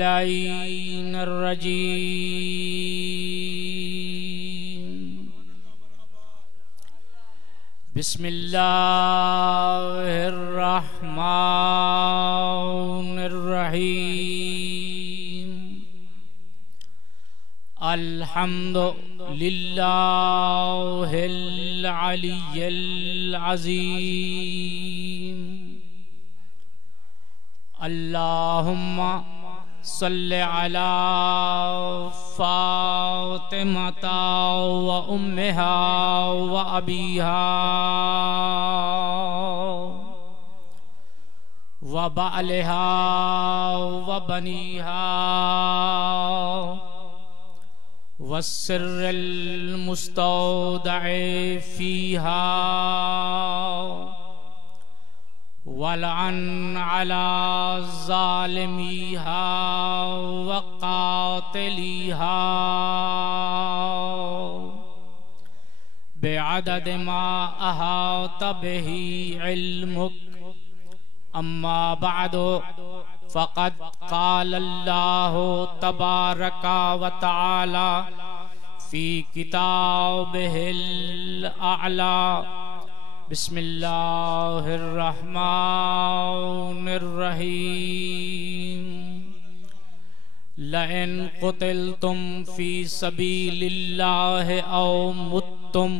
लईनिर रजीम। बिस्मिल्लाहिर रहमानिर रहीम। अल्हम्दुलिल्लाहिल अलिय्यिल अज़ीम। अल्लाहुम्मा सल्लि अला फातिमता व उम्मिहा व अबीहा व बालिहा व बनीहा वस्सिर्रिल मुस्तौदअ फीहा वलअन अला ज़ालिमीहा व क़ातिलीहा बिअदद मा अहात बिही इल्मुक। अम्मा बअदु फ़क़द क़ाल अल्लाहु तबारक व तआला फ़ी किताबिहिल अअला। बिस्मिल्लाहिर रहमानिर रहीम। लइन क़ुतिलतुम फ़ी सबीलिल्लाहि औ मुत्तुम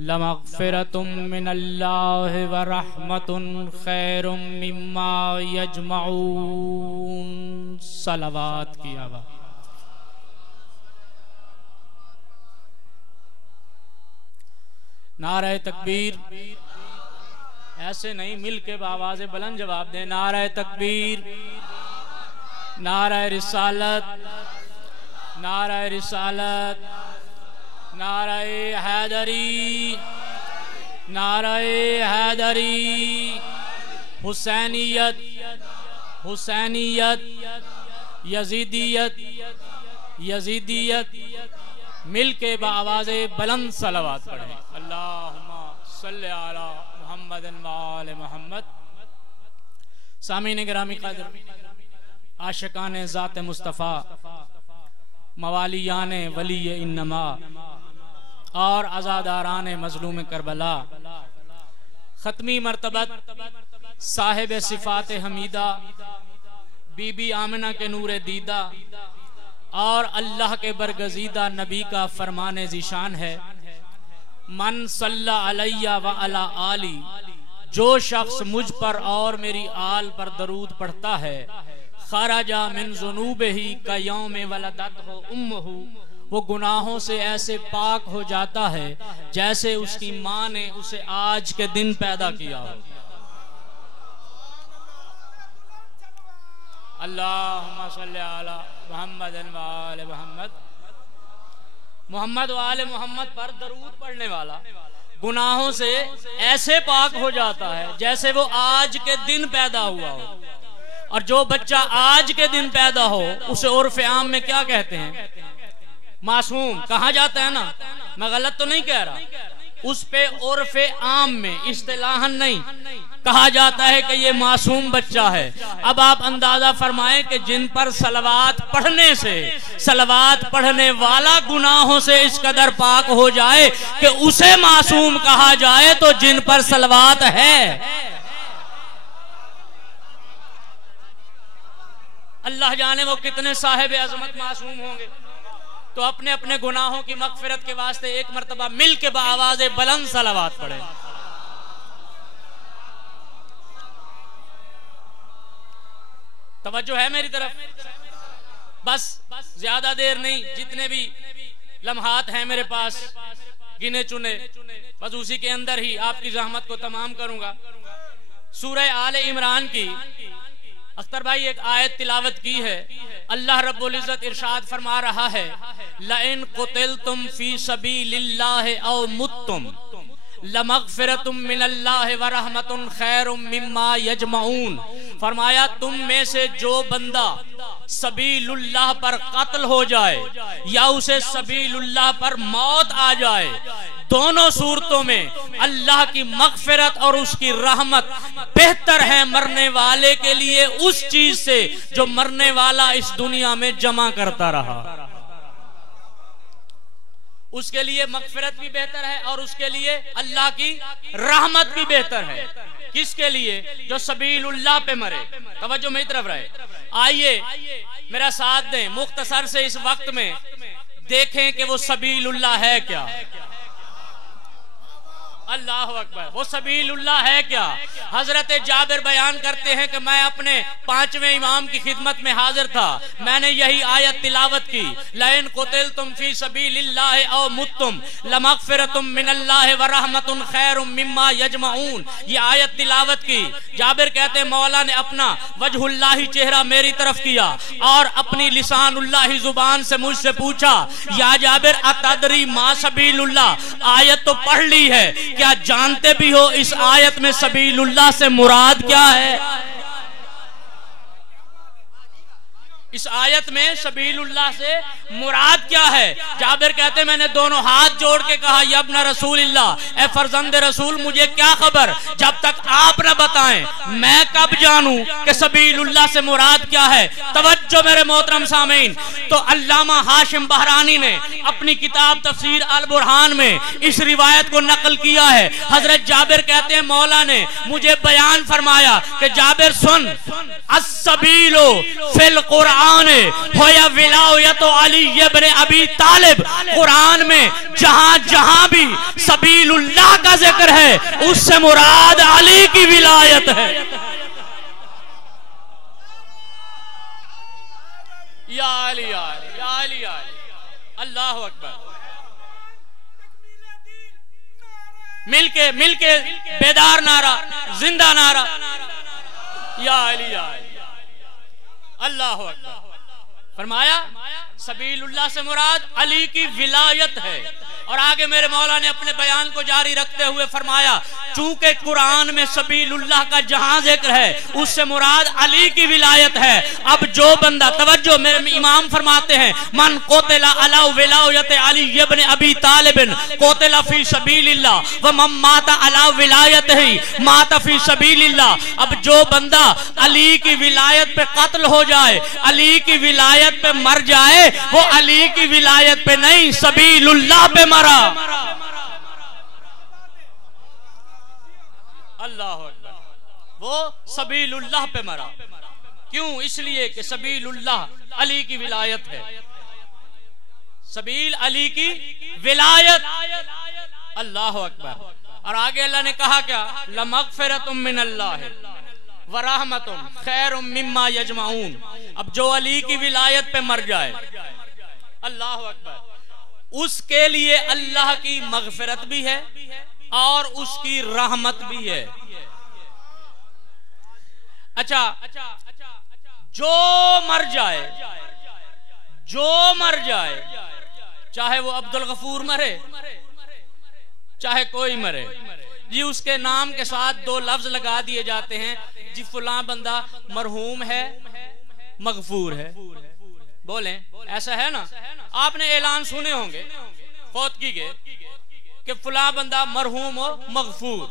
लमग़फ़िरतुम मिनल्लाहि व रहमतुन ख़ैरुम मिम्मा यजमऊन। सलावत की आवाज़। नारे तकबीर। ऐसे नहीं, मिल के आवाज़ बुलंद जवाब दे। नारे तकबीर, नारे रिसालत, नारे रिसालत, नारे हैदरी, नारे हैदरी। हुसैनियत, हुसैनियत, यजीदियत, यजीदियत। मिल के बावाज़े बुलंद सलावत पढ़े। अल्लाहुम्मा सल्लि अला मुहम्मद व आले मुहम्मद। सामीन गिरामी क़द्र, आशिकाने ज़ात मुस्तफ़ा, मवालियाने वली इन्नमा और आज़ादाराने मज़लूम करबला, ख़त्मी मर्तबत साहिब सिफ़ात हमीदा बीबी आमिना के नूर दीदा और अल्लाह के बरगज़ीदा नबी का फरमाने ज़ीशान है, मन सल्ला अलैया व अला आली, जो शख्स मुझ पर और मेरी आल पर दरूद पढ़ता है, खराजा मिन ज़ुनूबिही का यौम वलदतहु उम्मुहु, वो गुनाहों से ऐसे पाक हो जाता है जैसे उसकी माँ ने उसे आज के दिन पैदा किया हो। अल्लाहुम्मा सल्लि अला मुहम्मद व आले मुहम्मद। मोहम्मद व आले मोहम्मद पर दरूद पढ़ने वाला गुनाहों से ऐसे पाक हो जाता है जैसे वो आज के दिन पैदा हुआ हो। और जो बच्चा आज के दिन पैदा हो उसे उर्फ आम में क्या कहते हैं? मासूम कहा जाता है ना, मैं गलत तो नहीं कह रहा। उस पे उर्फ आम में इस्तिलाहन नहीं कहा जाता है कि ये मासूम बच्चा है। अब आप अंदाजा फरमाएं कि जिन पर सलवात पढ़ने से सलवात पढ़ने वाला गुनाहों से इस कदर पाक हो जाए कि उसे मासूम कहा जाए, तो जिन पर सलवात है, अल्लाह जाने वो कितने साहिब अजमत मासूम होंगे। तो अपने अपने गुनाहों की मगफिरत के वास्ते एक मर्तबा मिल के बाआवाज़े बुलंद सलावत पढ़े। तवज्जो है मेरी तरफ? बस ज्यादा देर नहीं, जितने भी लम्हात हैं मेरे पास गिने चुने, बस उसी के अंदर ही आपकी ज़हमत को तमाम करूंगा। सूरह आले इमरान की अख्तर भाई एक आयत तिलावत की है। अल्लाह रब्बुल इज़्ज़त इरशाद फरमा रहा है, लइन क़ुतिलतुम फी सबीलिल्लाहि औ मुत्तुम लमग़फ़िरतुम मिनल्लाहि व रहमतुन ख़ैरुम मिम्मा यजमऊन। फरमाया तुम में से जो बंदा सबीलुल्लाह पर कत्ल हो जाए या उसे सबीलुल्लाह पर मौत आ जाए, दोनों सूरतों में अल्लाह की मगफिरत और उसकी रहमत बेहतर है मरने वाले के लिए उस चीज से जो मरने वाला इस दुनिया में जमा करता रहा। उसके लिए मगफिरत भी बेहतर है और उसके लिए अल्लाह की रहमत भी बेहतर है। किसके लिए? जो सबीलुल्लाह पे मरे। तवज्जो मेरी तरफ रहे। आइए मेरा साथ दें, मुख्तसर से इस वक्त में देखें कि वो सबीलुल्लाह है क्या। अल्लाह अकबर। वो सबीलुल्लाह है क्या? हजरत जाबिर बयान करते हैं कि मैं अपने 5वें इमाम की खिदमत में हाजिर था, मैंने यही आयत तिलावत की, लइन कुतिलतुम फी सबीलिल्लाह औ मुत्तुम लमगफिरतुम मिनल्लाह व रहमतुन खैरुम मिम्मा यजमाऊन। ये आयत तिलावत की। जाबिर कहते हैं मौला ने अपना वजहुल्लाही चेहरा मेरी तरफ किया और अपनी लिसानुल्लाही जुबान से मुझसे पूछा, या जाबिर अतदरी मा सबीलुल्लाह। आयत तो पढ़ ली है, क्या जानते भी हो इस आयत में सबीलुल्लाह से मुराद क्या है? इस आयत में सबीलुल्लाह से मुराद क्या है? जाबिर कहते हैं मैंने दोनों हाथ जोड़ के कहा, या इब्न रसूलिल्लाह, ए फर्जंद रसूल, मुझे क्या खबर, जब तक आप न बताएं मैं कब जानूं कि सबीलुल्लाह से मुराद क्या है। तवज्जो मेरे मोहतरम सामीन। तो अल्लामा हाशिम बहरानी ने अपनी किताब तफसीर अल बुरहान में इस रिवायत को नकल किया है। हजरत जाबिर कहते हैं मौला ने मुझे बयान फरमाया कि जाबिर सुन, अस्सबीलो फिल कुरान होया विलायत अली इब्न अबी तालिब। कुरान में जहां जहां भी सबीलुल्लाह का जिक्र है उससे मुराद अली की विलायत है। या अली या अली या अली। अल्लाह अकबर। मिलके मिलके बेदार नारा, जिंदा नारा, या अली या अली। अल्लाह अकबर। फरमाया सबीलुल्लाह से मुराद अली की विलायत है। और आगे मेरे मौला ने अपने बयान को जारी रखते हुए फरमाया, चूंकि कुरान में सबीलुल्लाह का जहां जिक्र है उससे मुराद अली की विलायत है। अब जो बंदा, तवज्जो मेरे इमाम फरमाते हैं, मन कोतिला अला विलायत अली इब्न अबी तालिब कोतिला फी सबीलिल्लाह व मन माता अला विलायत ही माता फी सबीलिल्लाह। अब जो बंदा अली की विलायत पे कत्ल हो जाए, अली की विलायत पे मर जाए, वो अली की विलायत पे नहीं सबीलुल्लाह पे मरा। अल्लाह अकबर। वो सबीलुल्लाह पे मरा। क्यों? इसलिए कि सबीलुल्लाह अली की विलायत है। सबील अली की विलायत। अल्लाह अकबर। और आगे अल्लाह ने कहा क्या, लमगफिरतुम मिनल्लाह व रहमतुम खैरुम मिम्मा यजमाऊन। अब जो अली की विलायत पे मर जाए, अल्लाह अकबर, उसके लिए अल्लाह की मगफिरत भी है और उसकी रहमत भी है। अच्छा, जो मर जाए, जो मर जाए, चाहे वो अब्दुल गफूर मरे चाहे कोई मरे जी, उसके नाम के साथ दो लफ्ज लगा दिए जाते हैं जी, फुला बंदा मरहूम है, मगफूर है। बोलें, ऐसा है ना? आपने ऐलान सुने होंगे फौतगी के कि फुला बंदा मरहूम हो, मगफूर।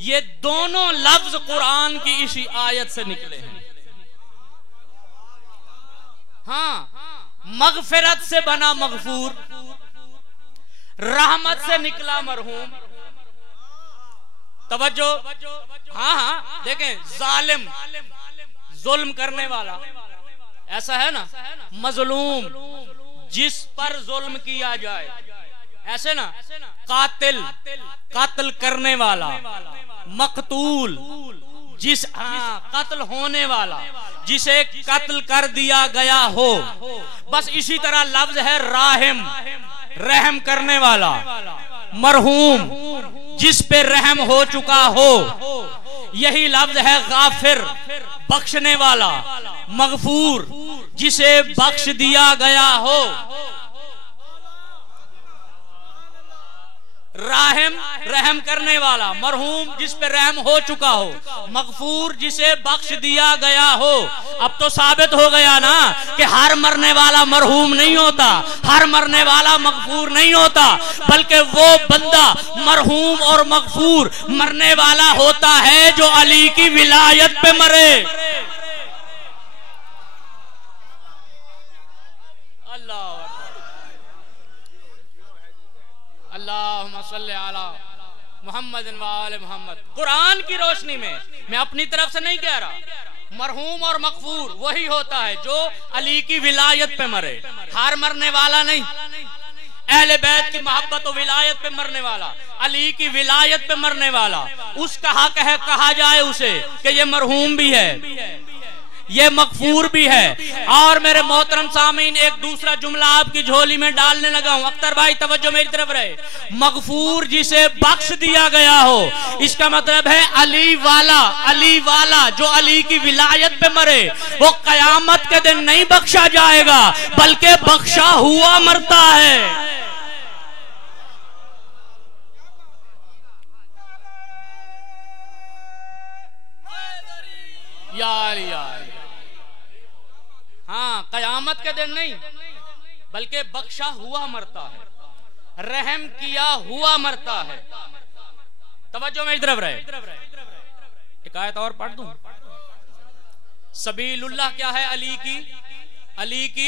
ये दोनों लफ्ज कुरान की इसी आयत से निकले हैं। हाँ, मगफिरत से बना मगफूर, रहमत से निकला मरहूम। तवज्जो। हाँ हाँ, देखें, जालिम, जुल्म करने वाला, ऐसा है ना, मजलूम, जिस पर जुल्म किया जाए, ऐसे ना, कातिल, कत्ल करने वाला, मकतूल, जिस, हाँ, कत्ल होने वाला, जिसे कत्ल कर दिया गया हो। बस इसी तरह लफ्ज है राहिम, रहम करने वाला, मरहूम, जिस पे रहम हो चुका हो। यही लफ्ज है गाफिर, बख्शने वाला, मगफूर, जिसे बख्श दिया गया हो। राहिम, रहम करने वाला, मरहूम, जिस पे रहम हो चुका हो, मगफूर, जिसे बख्श दिया गया हो। अब तो साबित हो गया ना कि हर मरने वाला मरहूम नहीं होता, हर मरने वाला मगफूर नहीं होता, बल्कि वो बंदा मरहूम और मगफूर मरने वाला होता है जो अली की विलायत पे मरे। अल्लाहुम्मा सल्ली अला मुहम्मद व आले मुहम्मद। कुरान की रोशनी में, मैं अपनी तरफ से नहीं कह रहा, मरहूम और मकफूर वही होता है जो अली की विलायत पे मरे, हर मरने वाला नहीं। अहले बैत की मोहब्बत और विलायत पे मरने वाला, अली की विलायत पे मरने वाला, उसका हक है कहा जाए उसे कि ये मरहूम भी है, ये मकफूर भी है। और मेरे मोहतरम सामीन, एक दूसरा जुमला आपकी झोली में डालने लगा हूं। अख्तर भाई तवज्जो मेरी तरफ रहे। मगफूर जिसे बख्श दिया गया हो, इसका मतलब है अली वाला जो अली की विलायत पे मरे, वो कयामत के दिन नहीं बख्शा जाएगा बल्कि बख्शा हुआ मरता है। यार हाँ, कयामत के दिन नहीं बल्कि बख्शा हुआ मरता है, रहम किया हुआ मरता है। तवज्जो मेरी तरफ रहे। एक आयत और पढ़ दूं। सबीलुल्लाह क्या है? अली की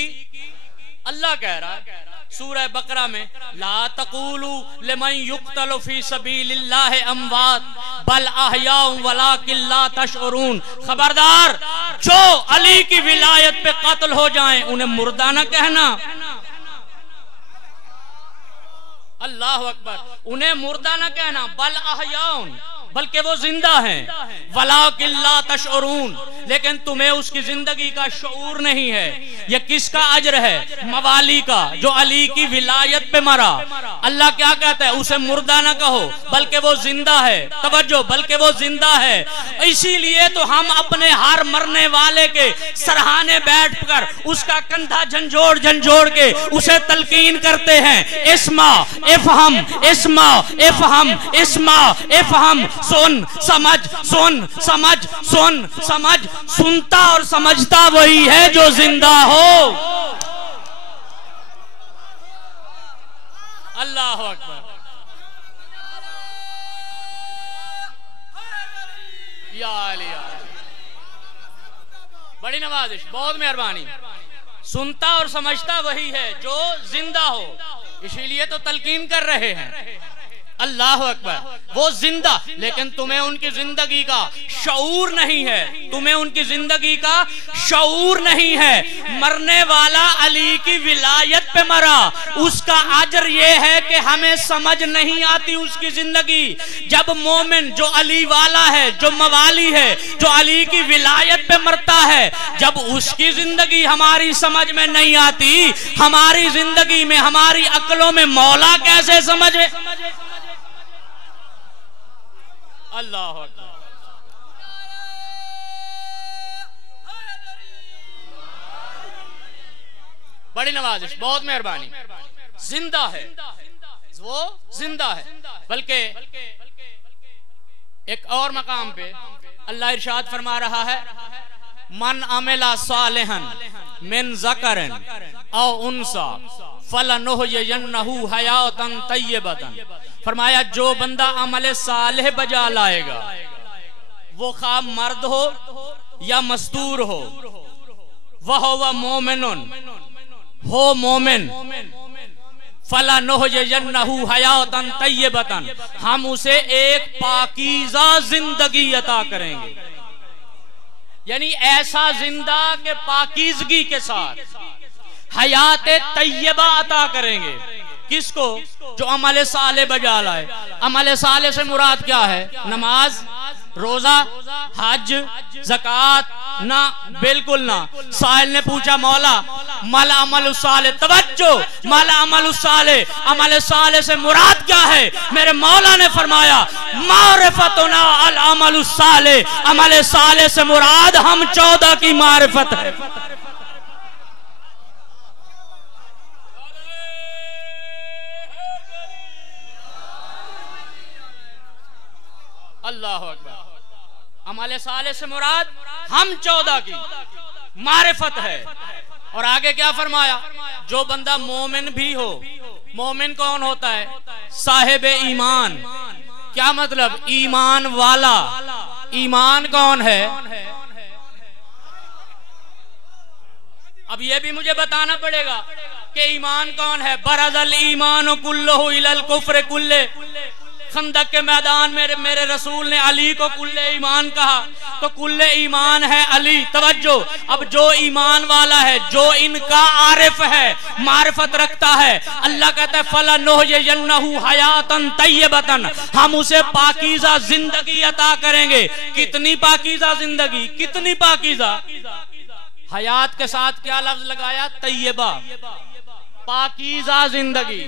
अल्लाह कह रहा है सूरह बकरा में, ला तक़ूलू लिमन युक़्तलु फी सबीलिल्लाहि अमवात बल अहयाउ वलाकिन ला तशउरून। खबरदार, जो अली की विलायत पे कत्ल हो जाएं उन्हें मुर्दा न कहना। अल्लाह अकबर, उन्हें मुर्दा न कहना, बल अहयाउन, बल्कि वो जिंदा हैं। वलाकिन ला तशउरून, लेकिन तुम्हें उसकी जिंदगी का शऊर नहीं है। यह किसका अजर है? मवाली का, जो अली की विलायत पे मरा। अल्लाह क्या कहता है? उसे मुर्दा ना कहो बल्कि वो जिंदा है। तवज्जो, बल्कि वो जिंदा है। इसीलिए तो हम अपने हर मरने वाले के सरहाने बैठकर उसका कंधा झंझोड़ झंझोड़ के उसे तलकीन करते हैं। इस्मा इफ़हम, इस्मा इफ़हम, इस्मा इफ़हम, सुन समझ, सुन समझ, सुन समझ। सुनता और समझता वही है जो जिंदा हो। अल्लाह अकबर। बड़ी नवाजिश, बहुत मेहरबानी। सुनता और समझता वही है जो जिंदा हो, इसीलिए तो तलकीन कर रहे हैं। अल्लाह अकबर, वो जिंदा, लेकिन तुम्हें उनकी जिंदगी का शऊर नहीं है, तुम्हें उनकी जिंदगी का शऊर नहीं है। मरने वाला अली की विलायत पे मरा, उसका अजर ये है कि हमें समझ नहीं आती उसकी जिंदगी। जब मोमिन जो अली वाला है, जो मवाली है, जो अली की विलायत पे मरता है, जब उसकी जिंदगी हमारी समझ में नहीं आती, हमारी जिंदगी में, हमारी अक्लों में मौला कैसे समझे? अल्लाह अकबर। बड़ी नवाजिश, बहुत मेहरबानी। जिंदा है, वो जिंदा है। बल्कि एक और मकाम पे अल्लाह इरशाद फरमा रहा है, मन अमिला सालिहन मिन ज़करिन औ उन्सा फलनुहयिन्नहु हयातन तय्यबतन। फरमाया, जो बंदा अमल सालेह बजा लाएगा, वो खा मर्द हो या मस्तूर हो, वह मोमिनुन हो, मोमिन, फलनुहयिन्नहु हयातन तय्यबतन, हम उसे एक पाकीज़ा जिंदगी अता करेंगे। यानी ऐसा जिंदा के पाकीज़गी के साथ हयात तय्यबा अता करेंगे। किसको? जो अमल साले बजा लाए। अमल साले से मुराद क्या है? नमाज, रोजा, हज, ज़कात? ना, बिल्कुल ना। साहिल ने पूछा, मौला मल अमल साले, तवज्जो, मल अमल साले, अमल साले से मुराद क्या है? मेरे मौला ने फरमाया, मारिफतुना अल अमल साले, अमल साले से मुराद हम 14 की मारिफत है। अल्लाह अकबर। अमल साले से मुराद हम 14 की। मारिफत है। और आगे क्या फरमाया, जो बंदा मोमिन भी हो, मोमिन कौन होता है, साहिब ईमान। क्या मतलब, ईमान वाला। ईमान कौन है, अब ये भी मुझे बताना पड़ेगा कि ईमान कौन है। बरज़ल ईमान कुल्लुहु इलल कुफ्र कुल्ले। खंदक के मैदान में मेरे रसूल ने अली को कुल्ले ईमान कहा, तो कुल्ले ईमान है अली। तवज्जो, अब जो ईमान वाला है, जो इनका आरिफ है, मारिफत रखता है, अल्लाह कहता है फलनुहयिन्नहु हयातन तय्यबतन, हम उसे पाकीज़ा जिंदगी अता करेंगे। कितनी पाकीज़ा जिंदगी, कितनी पाकीज़ा। हयात के साथ क्या लफ्ज लगाया, तय्यबा, पाकीज़ा जिंदगी।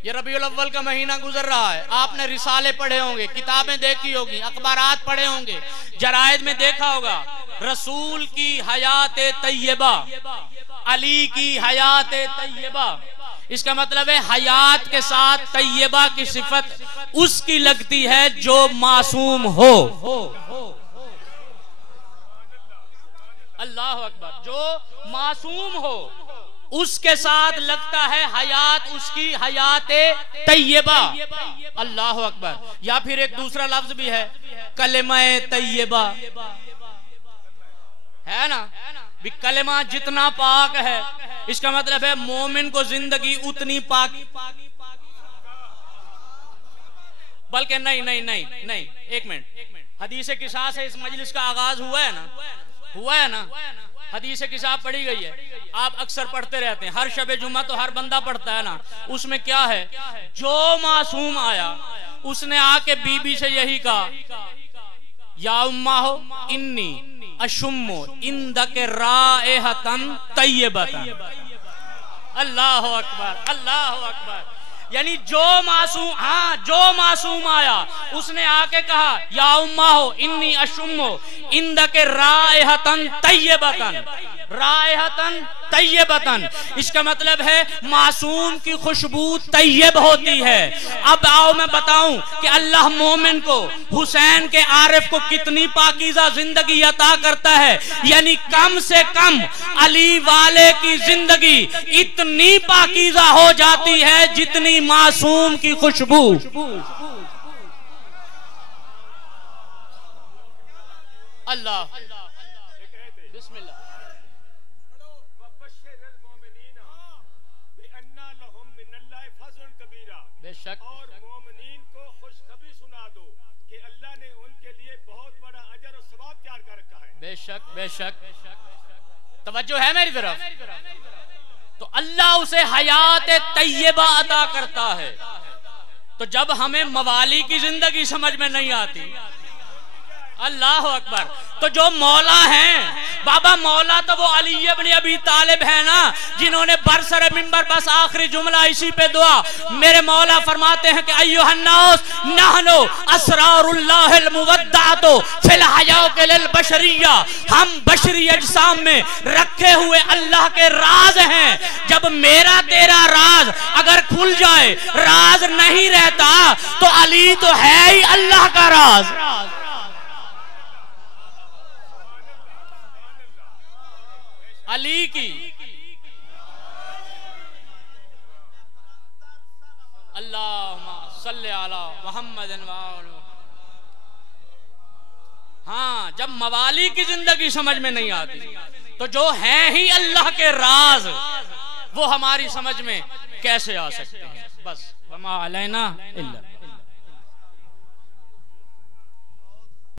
ये रबीउल अव्वल का महीना गुजर रहा है, आपने रिसाले पढ़े होंगे, किताबें देखी होगी, अखबारात पढ़े होंगे, जरायद में देखा होगा, रसूल की हयात तय्यबा, अली की हयात तय्यबा। इसका मतलब है हयात के साथ तय्यबा की सिफत उसकी लगती है जो मासूम हो। अल्लाह अकबर, जो मासूम हो उसके साथ लगता है हयात, उसकी हयात तय्यबा। अल्लाह अकबर। या फिर एक दूसरा लफ्ज भी है, कलिमा तय्यबा, है ना, भी कलिमा जितना पाक है, इसका मतलब है मोमिन को जिंदगी उतनी पाक। बल्कि नहीं नहीं नहीं नहीं, एक मिनट, हदीस किसास है, इस मजलिस का आगाज हुआ है ना, हुआ है ना, हदीस किताब पढ़ी गई है, आप अक्सर पढ़ते रहते हैं, हर शबे जुम्मा तो हर बंदा पढ़ता है ना। उसमें क्या है, जो मासूम आया उसने आके बीबी से यही कहा, या उम्मा हो इन्नी अशुम्मो इंदके राएहतन तय्यबतन। अल्लाह अकबर, अल्लाह अकबर। यानी जो मासूम, हाँ, जो मासूम आया उसने आके कहा, या उम्मा हो इन्नी अशुम्मो इंदके राएहतन तय्यबतन, राएहतन तय्यबतन। इसका मतलब है मासूम की खुशबू तय्यब होती है। अब आओ मैं बताऊं कि अल्लाह मोमिन को, हुसैन के आरिफ को कितनी पाकीज़ा जिंदगी अता करता है। यानी कम से कम अली वाले की जिंदगी इतनी पाकीज़ा हो जाती है जितनी मासूम की खुशबू। अल्लाह, बिस्मिल्लाह। बेशक, और मोमिनीन को खुशखबरी सुना दो कि अल्लाह ने उनके लिए बहुत बड़ा अजर और सवाब तैयार कर रखा है। बेशक बेशक, तवज्जो है मेरी तरफ। तो अल्लाह उसे हयात तय्यबा अता करता है। तो जब हमें मवाली की जिंदगी समझ में नहीं आती, अल्लाह अकबर, तो जो मौला हैं, बाबा मौला तो वो अली इब्न अबी तालिब है ना, जिन्होंने बरसर मिंबर, बस आखिरी जुमला इसी पे दुआ, मेरे मौला फरमाते हैं कि अय्युहन्नास नहनु असरारुल्लाहिल मुवद्दातु फिल हयाउ लिल बशरिया, हम बशरी अजसाम में रखे हुए अल्लाह के राज हैं। जब मेरा तेरा राज अगर खुल जाए, राज नहीं रहता, तो अली तो है ही अल्लाह का राज। अली की अल्लाहुम्मा सल्ली अला मुहम्मदिन व आलि। हाँ, जब मवाली की जिंदगी समझ में नहीं आती, तो जो हैं ही अल्लाह के राज, वो हमारी समझ में कैसे आ सकते हैं। बस वमा अलैना इल्ला